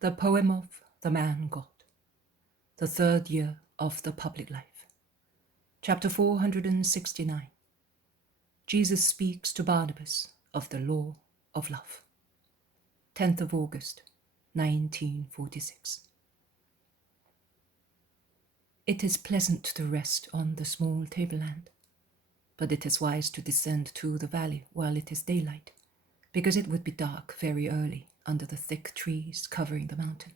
The Poem of the Man God, the third year of the public life. Chapter 469. Jesus speaks to Barnabas of the law of love. 10th of August, 1946. It is pleasant to rest on the small tableland, but it is wise to descend to the valley while it is daylight, because it would be dark very early under the thick trees covering the mountain.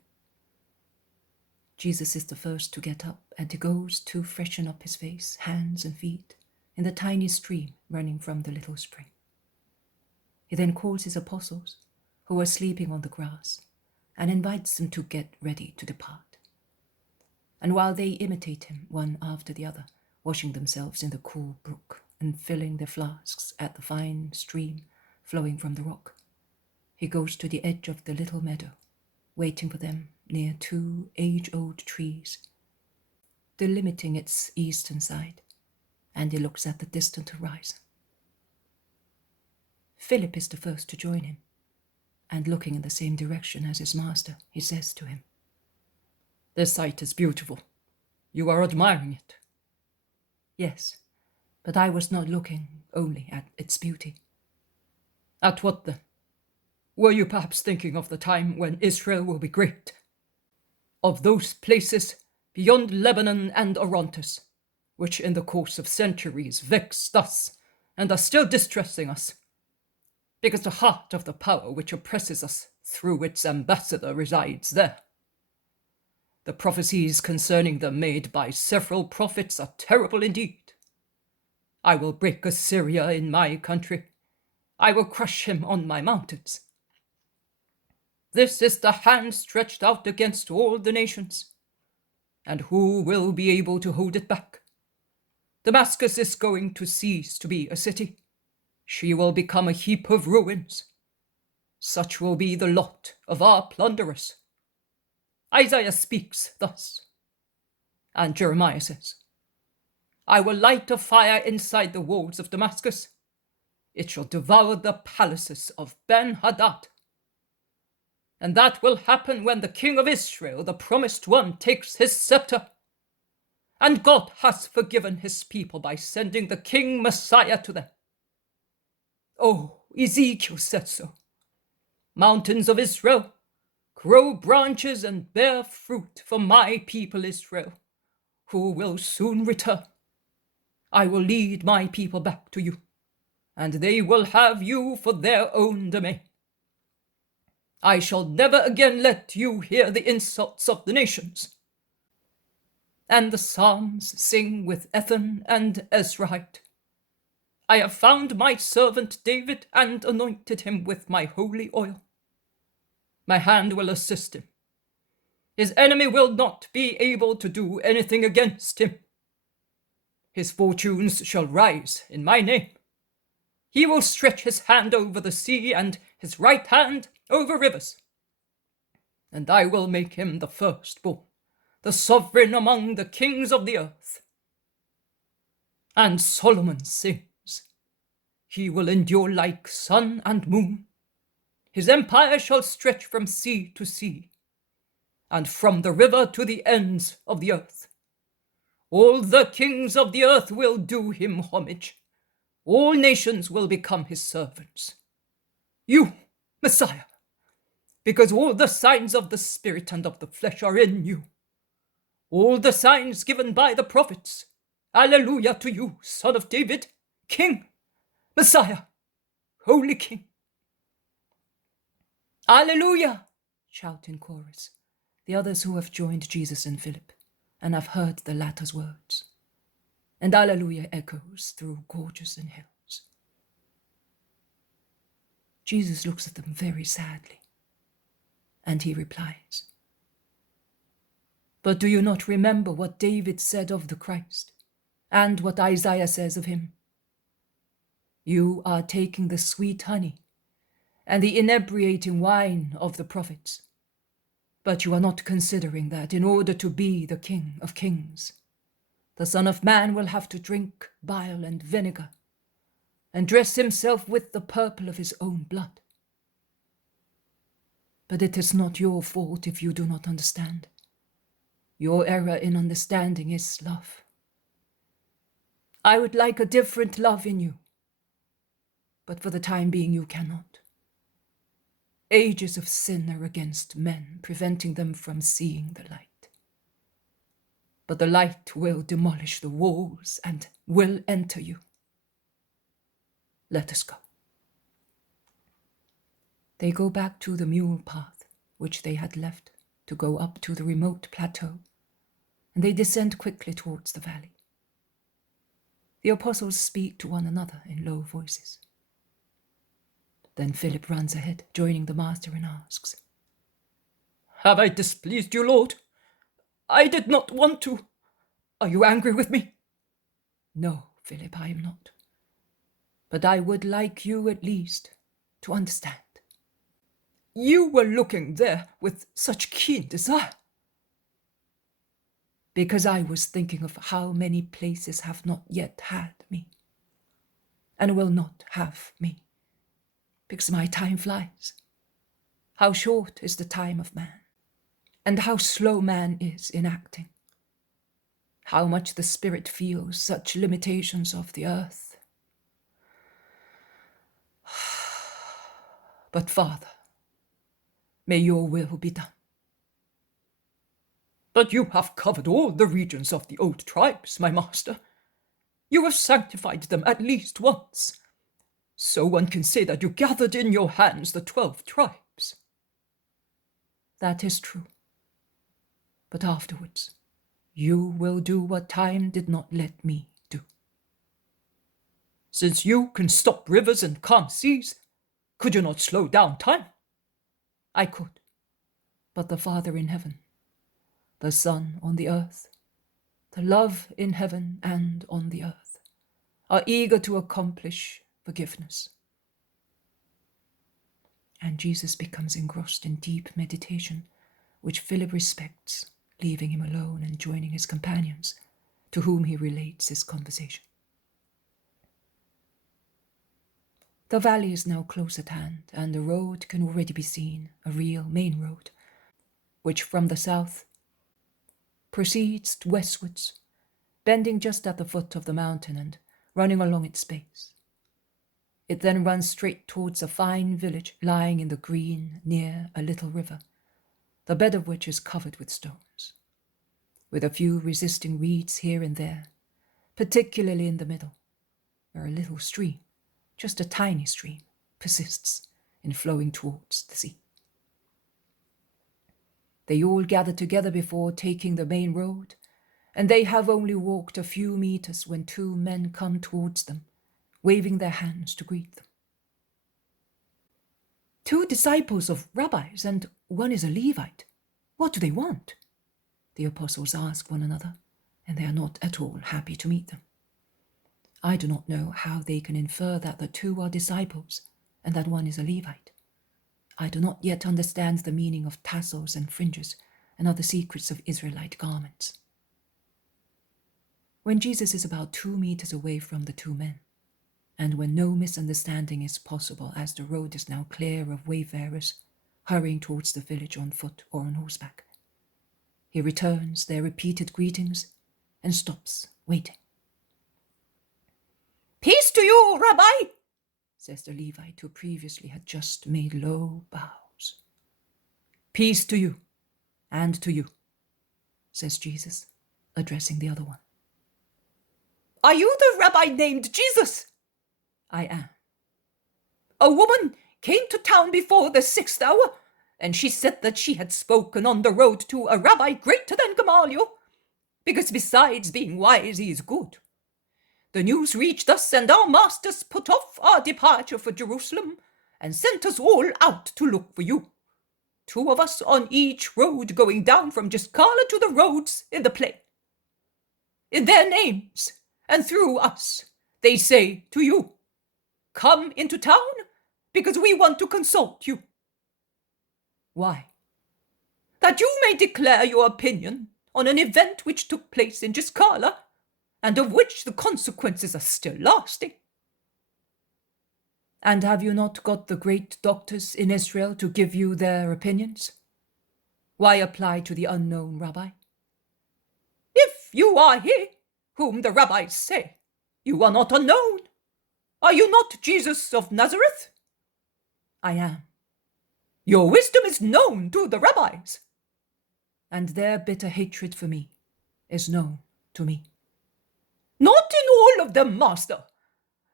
Jesus is the first to get up, and he goes to freshen up his face, hands and feet in the tiny stream running from the little spring. He then calls his apostles, who are sleeping on the grass, and invites them to get ready to depart. And while they imitate him one after the other, washing themselves in the cool brook and filling their flasks at the fine stream flowing from the rock, he goes to the edge of the little meadow, waiting for them near two age-old trees, delimiting its eastern side, and he looks at the distant horizon. Philip is the first to join him, and looking in the same direction as his master, he says to him, "This sight is beautiful. You are admiring it." "Yes, but I was not looking only at its beauty." "At what then? Were you perhaps thinking of the time when Israel will be great? Of those places beyond Lebanon and Orontes, which in the course of centuries vexed us and are still distressing us, because the heart of the power which oppresses us through its ambassador resides there. The prophecies concerning them made by several prophets are terrible indeed. I will break Assyria in my country. I will crush him on my mountains. This is the hand stretched out against all the nations. And who will be able to hold it back? Damascus is going to cease to be a city. She will become a heap of ruins. Such will be the lot of our plunderers. Isaiah speaks thus. And Jeremiah says, I will light a fire inside the walls of Damascus. It shall devour the palaces of Ben-Hadad. And that will happen when the king of Israel, the promised one, takes his scepter. And God has forgiven his people by sending the king Messiah to them. Oh, Ezekiel said so. Mountains of Israel, grow branches and bear fruit for my people Israel, who will soon return. I will lead my people back to you, and they will have you for their own domain. I shall never again let you hear the insults of the nations. And the psalms sing with Ethan and Ezrahite. I have found my servant David and anointed him with my holy oil. My hand will assist him. His enemy will not be able to do anything against him. His fortunes shall rise in my name. He will stretch his hand over the sea and his right hand over rivers. And I will make him the firstborn, the sovereign among the kings of the earth. And Solomon sings, he will endure like sun and moon. His empire shall stretch from sea to sea, and from the river to the ends of the earth. All the kings of the earth will do him homage. All nations will become his servants. You, Messiah, because all the signs of the Spirit and of the flesh are in you. All the signs given by the prophets. Alleluia to you, Son of David, King, Messiah, Holy King. Alleluia, shout in chorus the others who have joined Jesus and Philip and have heard the latter's words. And Alleluia echoes through gorges and hills. Jesus looks at them very sadly, and he replies, But do you not remember what David said of the Christ, and what Isaiah says of him? You are taking the sweet honey and the inebriating wine of the prophets, but you are not considering that in order to be the King of Kings, the Son of Man will have to drink bile and vinegar, and dress himself with the purple of his own blood. But it is not your fault if you do not understand. Your error in understanding is love. I would like a different love in you, but for the time being you cannot. Ages of sin are against men, preventing them from seeing the light. But the light will demolish the walls and will enter you. Let us go. They go back to the mule path, which they had left, to go up to the remote plateau, and they descend quickly towards the valley. The apostles speak to one another in low voices. Then Philip runs ahead, joining the master, and asks, "Have I displeased you, Lord? I did not want to. Are you angry with me?" "No, Philip, I am not. But I would like you at least to understand. You were looking there with such keen desire." "Because I was thinking of how many places have not yet had me, and will not have me, because my time flies. How short is the time of man, and how slow man is in acting. How much the spirit feels such limitations of the earth. But Father, may your will be done." "But you have covered all the regions of the old tribes, my master. You have sanctified them at least once. So one can say that you gathered in your hands the 12 tribes. "That is true. But afterwards, you will do what time did not let me do." "Since you can stop rivers and calm seas, could you not slow down time?" "I could. But the Father in heaven, the Son on the earth, the love in heaven and on the earth, are eager to accomplish forgiveness." And Jesus becomes engrossed in deep meditation, which Philip respects, leaving him alone and joining his companions, to whom he relates his conversation. The valley is now close at hand, and the road can already be seen, a real main road, which from the south proceeds westwards, bending just at the foot of the mountain and running along its base. It then runs straight towards a fine village lying in the green near a little river, the bed of which is covered with stones, with a few resisting reeds here and there, particularly in the middle, where a little stream, just a tiny stream, persists in flowing towards the sea. They all gather together before taking the main road, and they have only walked a few meters when 2 men come towards them, waving their hands to greet them. "2 disciples of rabbis, and one is a Levite. What do they want?" the apostles ask one another, and they are not at all happy to meet them. I do not know how they can infer that the 2 are disciples and that one is a Levite. I do not yet understand the meaning of tassels and fringes and other secrets of Israelite garments. When Jesus is about 2 meters away from the 2 men, and when no misunderstanding is possible as the road is now clear of wayfarers hurrying towards the village on foot or on horseback, he returns their repeated greetings and stops, waiting. "Peace to you, Rabbi," says the Levite who previously had just made low bows. "Peace to you, and to you," says Jesus, addressing the other one. "Are you the rabbi named Jesus?" "I am." "A woman came to town before the 6th hour, and she said that she had spoken on the road to a rabbi greater than Gamaliel, because besides being wise, he is good. The news reached us, and our masters put off our departure for Jerusalem and sent us all out to look for you. 2 of us on each road going down from Giscala to the roads in the plain. In their names and through us, they say to you, 'Come into town, because we want to consult you.' Why? That you may declare your opinion on an event which took place in Giscala, and of which the consequences are still lasting." And have you not got the great doctors in Israel to give you their opinions? Why apply to the unknown rabbi? If you are he whom the rabbis say, you are not unknown. Are you not Jesus of Nazareth? I am. Your wisdom is known to the rabbis, and their bitter hatred for me is known to me. Not in all of them, Master.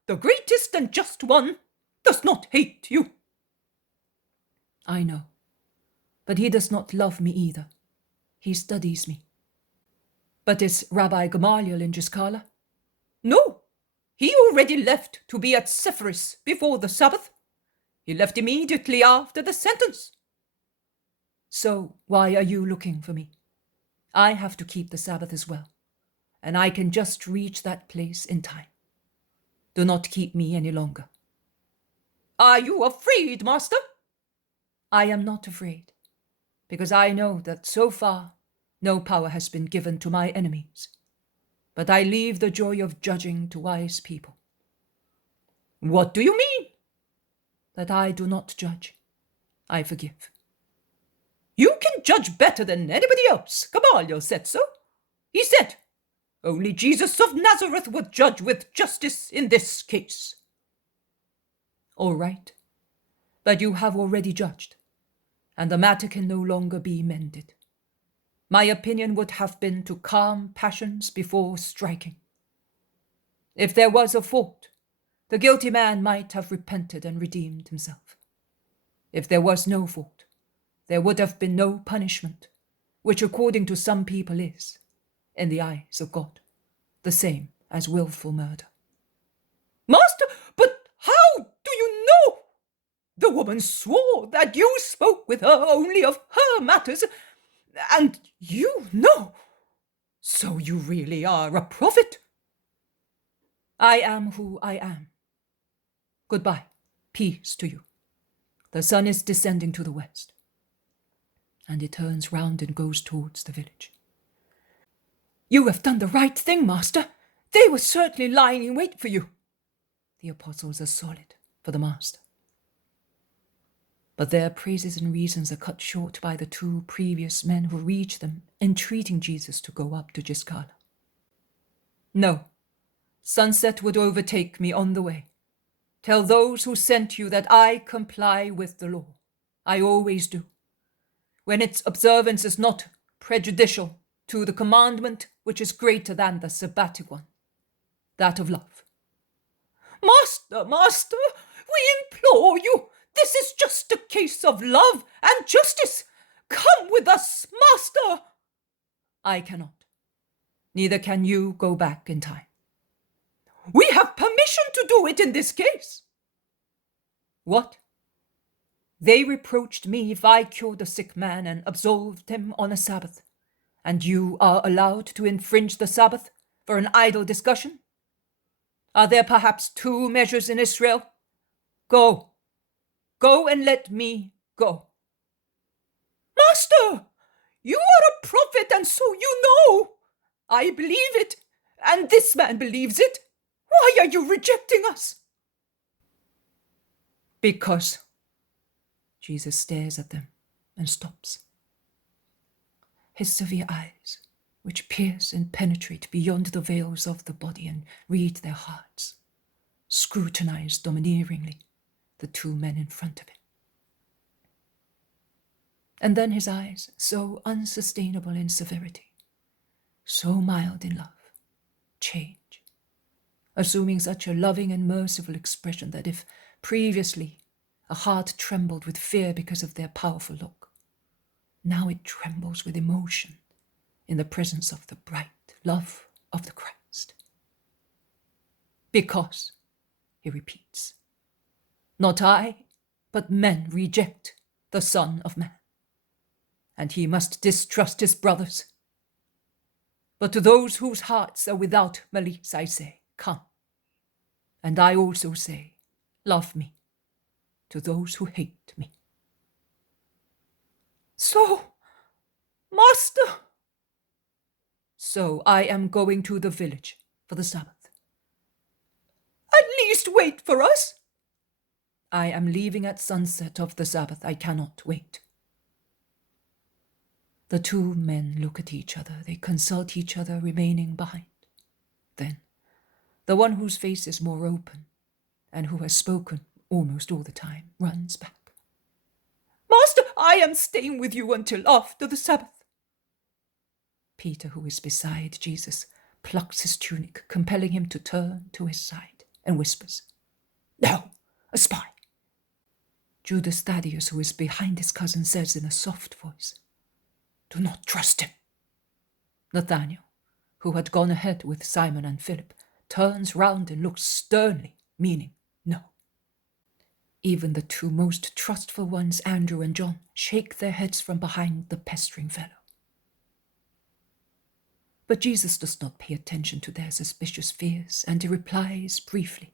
The greatest and just one does not hate you. I know, but he does not love me either. He studies me. But is Rabbi Gamaliel in Giscala? No, he already left to be at Sepphoris before the Sabbath. He left immediately after the sentence. So why are you looking for me? I have to keep the Sabbath as well, and I can just reach that place in time. Do not keep me any longer. Are you afraid, Master? I am not afraid, because I know that so far no power has been given to my enemies, but I leave the joy of judging to wise people. What do you mean? That I do not judge, I forgive. You can judge better than anybody else. Gamaliel said so. He said, only Jesus of Nazareth would judge with justice in this case. All right, but you have already judged, and the matter can no longer be mended. My opinion would have been to calm passions before striking. If there was a fault, the guilty man might have repented and redeemed himself. If there was no fault, there would have been no punishment, which according to some people is, in the eyes of God, the same as willful murder. Master, but how do you know? The woman swore that you spoke with her only of her matters, and you know. So you really are a prophet. I am who I am. Goodbye. Peace to you. The sun is descending to the west. And he turns round and goes towards the village. You have done the right thing, Master. They were certainly lying in wait for you. The apostles are solid for the Master. But their praises and reasons are cut short by the two previous men who reach them, entreating Jesus to go up to Giscala. No, sunset would overtake me on the way. Tell those who sent you that I comply with the law. I always do, when its observance is not prejudicial to the commandment which is greater than the sabbatic one, that of love. Master, we implore you, this is just a case of love and justice. Come with us, Master. I cannot. Neither can you go back in time. We have permission to do it in this case. What? They reproached me if I cured a sick man and absolved him on a Sabbath, and you are allowed to infringe the Sabbath for an idle discussion? Are there perhaps two measures in Israel? Go and let me go. Master, you are a prophet, and so you know. I believe it, and this man believes it. Why are you rejecting us? Because. Jesus stares at them and stops. His severe eyes, which pierce and penetrate beyond the veils of the body and read their hearts, scrutinize domineeringly the two men in front of him. And then his eyes, so unsustainable in severity, so mild in love, change, assuming such a loving and merciful expression that if previously a heart trembled with fear because of their powerful look, now it trembles with emotion in the presence of the bright love of the Christ. Because, he repeats, not I, but men reject the Son of Man, and he must distrust his brothers. But to those whose hearts are without malice, I say, come. And I also say, love me, to those who hate me. So, Master. So I am going to the village for the Sabbath. At least wait for us. I am leaving at sunset of the Sabbath. I cannot wait. The two men look at each other. They consult each other, remaining behind. Then, the one whose face is more open, and who has spoken almost all the time, runs back. Master, I am staying with you until after the Sabbath. Peter, who is beside Jesus, plucks his tunic, compelling him to turn to his side, and whispers, No, a spy. Judas Thaddeus, who is behind his cousin, says in a soft voice, Do not trust him. Nathanael, who had gone ahead with Simon and Philip, turns round and looks sternly, meaning no. Even the two most trustful ones, Andrew and John, shake their heads from behind the pestering fellow. But Jesus does not pay attention to their suspicious fears, and he replies briefly,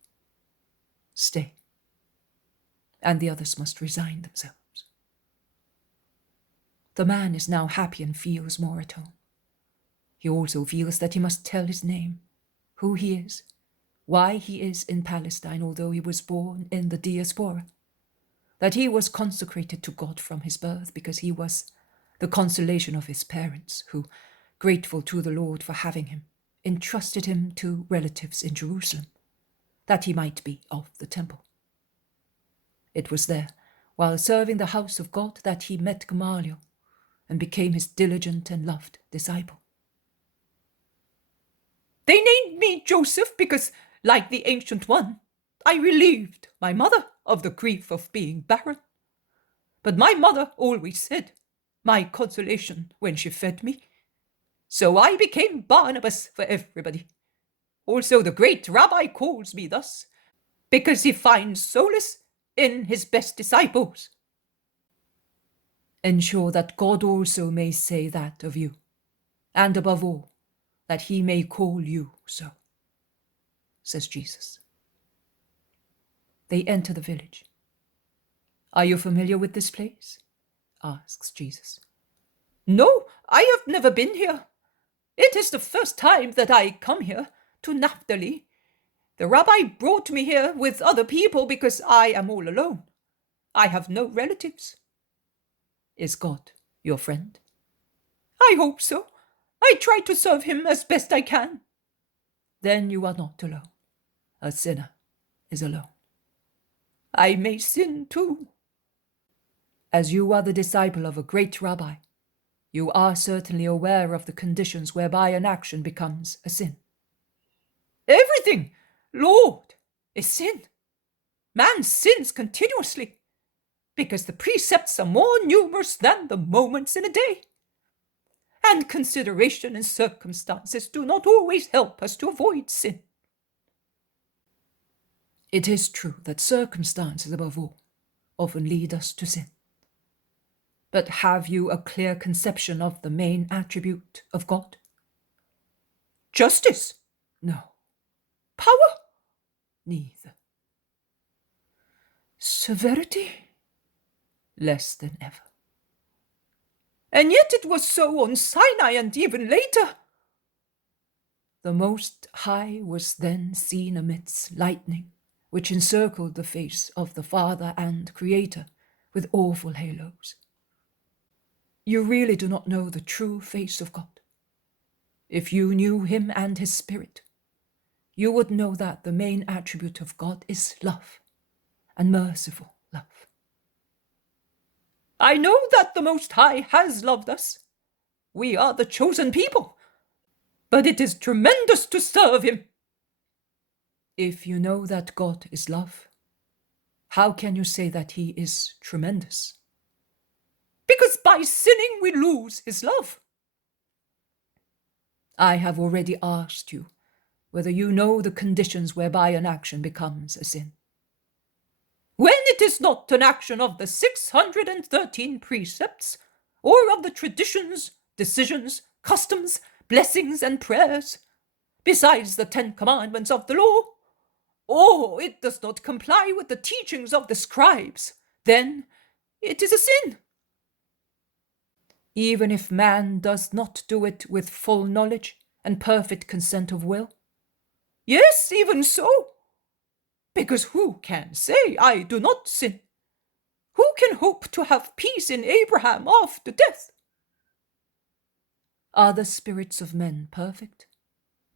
Stay, and the others must resign themselves. The man is now happy and feels more at home. He also feels that he must tell his name, who he is, why he is in Palestine, although he was born in the diaspora, that he was consecrated to God from his birth because he was the consolation of his parents, who, grateful to the Lord for having him, entrusted him to relatives in Jerusalem, that he might be of the temple. It was there, while serving the house of God, that he met Gamaliel and became his diligent and loved disciple. They named me Joseph because, like the Ancient One, I relieved my mother of the grief of being barren. But my mother always said, my consolation when she fed me. So I became Barnabas for everybody. Also the great rabbi calls me thus, because he finds solace in his best disciples. Ensure that God also may say that of you, and above all, that he may call you so, says Jesus. They enter the village. Are you familiar with this place? Asks Jesus. No, I have never been here. It is the first time that I come here to Naphtali. The rabbi brought me here with other people because I am all alone. I have no relatives. Is God your friend? I hope so. I try to serve him as best I can. Then you are not alone. A sinner is alone. I may sin too. As you are the disciple of a great rabbi, you are certainly aware of the conditions whereby an action becomes a sin. Everything, Lord, is sin. Man sins continuously, because the precepts are more numerous than the moments in a day. And consideration and circumstances do not always help us to avoid sin. It is true that circumstances, above all, often lead us to sin. But have you a clear conception of the main attribute of God? Justice? No. Power? Neither. Severity? Less than ever. And yet it was so on Sinai and even later. The Most High was then seen amidst lightning, which encircled the face of the Father and Creator with awful halos. You really do not know the true face of God. If you knew him and his Spirit, you would know that the main attribute of God is love, and merciful love. I know that the Most High has loved us. We are the chosen people. But it is tremendous to serve him. If you know that God is love, how can you say that he is tremendous? Because by sinning we lose his love. I have already asked you whether you know the conditions whereby an action becomes a sin. When it is not an action of the 613 precepts, or of the traditions, decisions, customs, blessings, and prayers, besides the 10 commandments of the law, or it does not comply with the teachings of the scribes, then it is a sin. Even if man does not do it with full knowledge and perfect consent of will? Yes, even so. Because who can say, I do not sin? Who can hope to have peace in Abraham after death? Are the spirits of men perfect?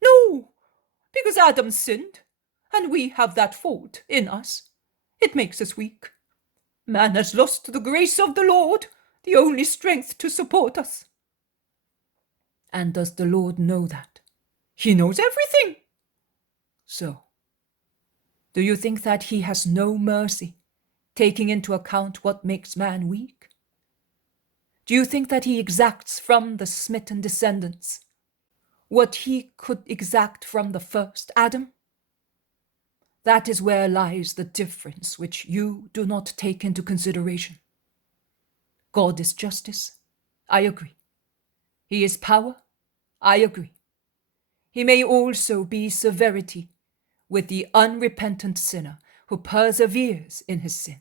No, because Adam sinned, and we have that fault in us. It makes us weak. Man has lost the grace of the Lord, the only strength to support us. And does the Lord know that? He knows everything. So, do you think that he has no mercy, taking into account what makes man weak? Do you think that he exacts from the smitten descendants what he could exact from the first Adam? That is where lies the difference which you do not take into consideration. God is justice. I agree. He is power. I agree. He may also be severity with the unrepentant sinner who perseveres in his sin.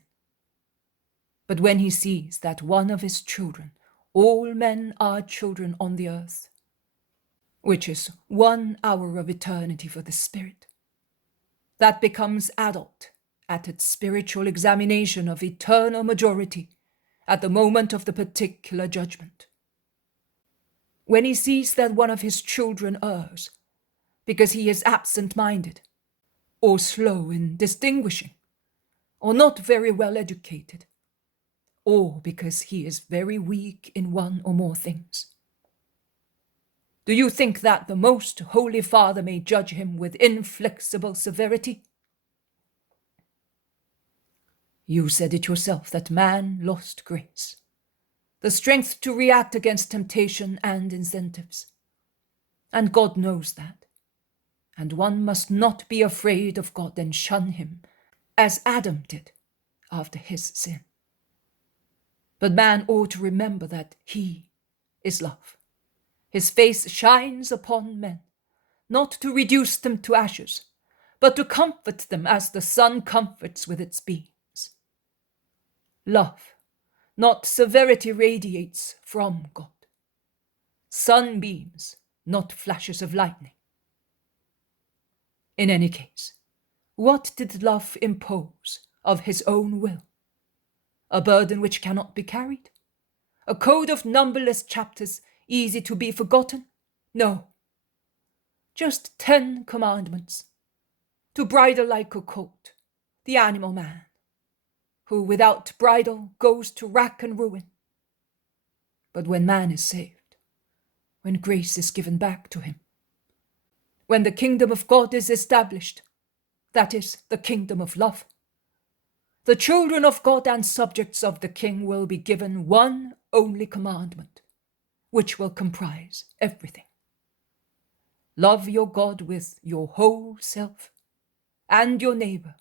But when he sees that one of his children, all men are children on the earth, which is 1 hour of eternity for the spirit, that becomes adult at its spiritual examination of eternal majority at the moment of the particular judgment. When he sees that one of his children errs, because he is absent-minded, or slow in distinguishing, or not very well educated, or because he is very weak in one or more things, do you think that the most Holy Father may judge him with inflexible severity? You said it yourself that man lost grace, the strength to react against temptation and incentives. And God knows that. And one must not be afraid of God and shun him, as Adam did after his sin. But man ought to remember that he is love. His face shines upon men, not to reduce them to ashes, but to comfort them as the sun comforts with its beams. Love, not severity, radiates from God. Sunbeams, not flashes of lightning. In any case, what did love impose of his own will? A burden which cannot be carried? A code of numberless chapters easy to be forgotten? No. Just 10 commandments. To bridle like a colt, the animal man, who without bridle goes to rack and ruin. But when man is saved, when grace is given back to him, when the kingdom of God is established, that is, the kingdom of love, the children of God and subjects of the King will be given one only commandment, which will comprise everything. Love your God with your whole self, and your neighbor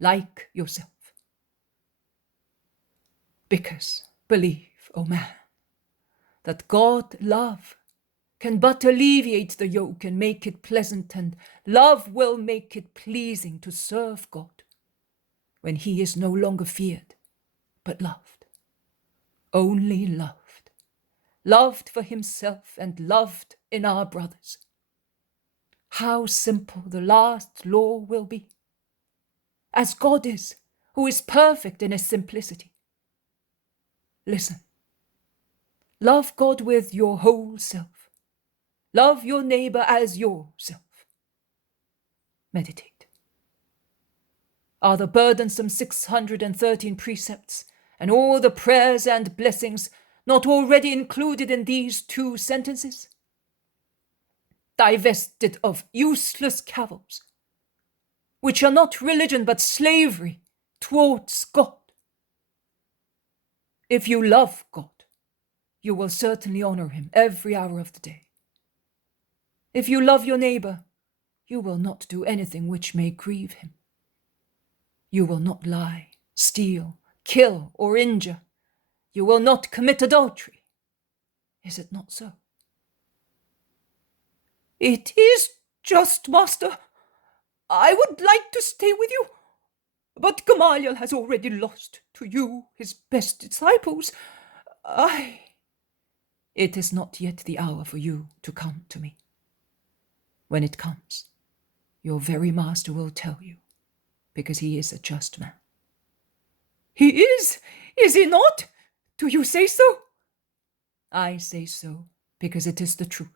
like yourself. Because believe, O man, that God love can but alleviate the yoke and make it pleasant, and love will make it pleasing to serve God when he is no longer feared, but loved. Only loved. Loved for himself and loved in our brothers. How simple the last law will be. As God is, who is perfect in his simplicity. Listen. Love God with your whole self. Love your neighbor as yourself. Meditate. Are the burdensome 613 precepts and all the prayers and blessings not already included in these 2 sentences? Divested of useless cavils, which are not religion but slavery towards God. If you love God, you will certainly honor him every hour of the day. If you love your neighbor, you will not do anything which may grieve him. You will not lie, steal, kill, or injure. You will not commit adultery. Is it not so? It is just, Master. I would like to stay with you, but Gamaliel has already lost to you his best disciples. It is not yet the hour for you to come to me. When it comes, your very master will tell you, because he is a just man. He is he not? Do you say so? I say so because it is the truth.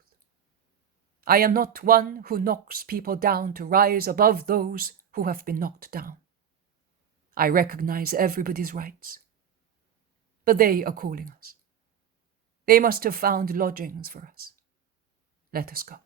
I am not one who knocks people down to rise above those who have been knocked down. I recognize everybody's rights. But they are calling us. They must have found lodgings for us. Let us go.